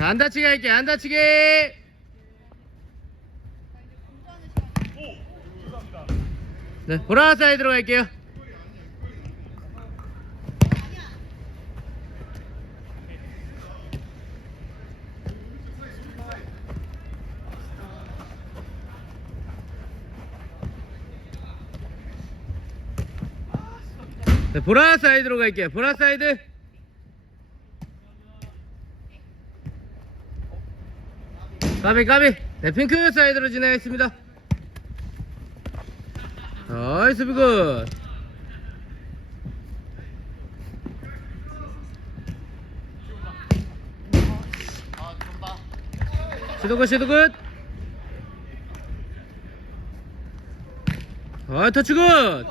자, 안 다치게 할게, 안 다치게. 네, 보라 사이드로 갈게요. 네, 보라 사이드로 갈게요. 보라 사이드. 까비 까비. 네, 핑크 사이드로 진행하겠습니다. 어이 수비 굿. 시도 굿 시도 굿. 어이 터치 굿.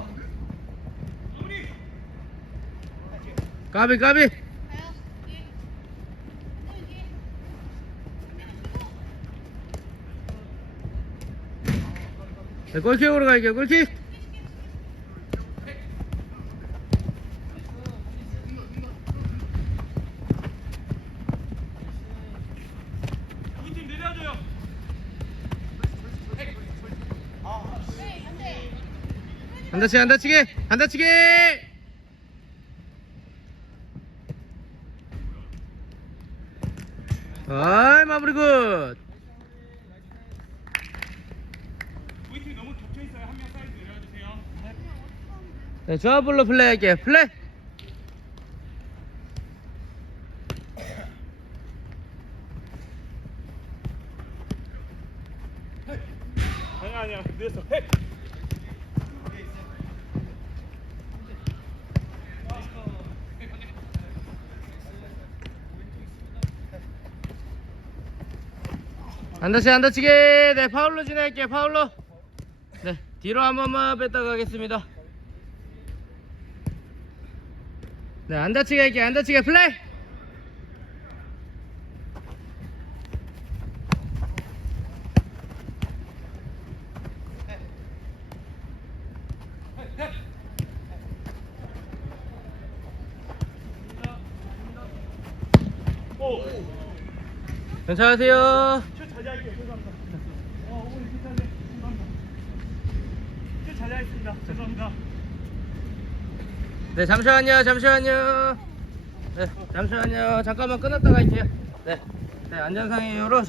까비 까비. 네, 골킥으로 갈게요 골킥. 안 다치게 안 다치게 안 다치게 아이 마무리 굿 우리 너무 겹쳐 있어요. 한 명 사이드 내려주세요. 네, 조합볼로 플레이할게요 플레이 아니 아니야. 늦었어. 해. 안 다치게 안 다치게 네 파울로 진행할게요 파울로 네 뒤로 한 번만 뺐다 가겠습니다 네 안 다치게 할게요 안 다치게 플레이 오. 괜찮으세요 슛 자제할게요. 죄송합니다. 어, 오늘 괜찮네. 죄송합니다. 슛 자제하겠습니다. 죄송합니다. 네 잠시만요 잠시만요 네 잠시만요 잠깐만 끊었다 갈게요 네, 네 안전상의 이유로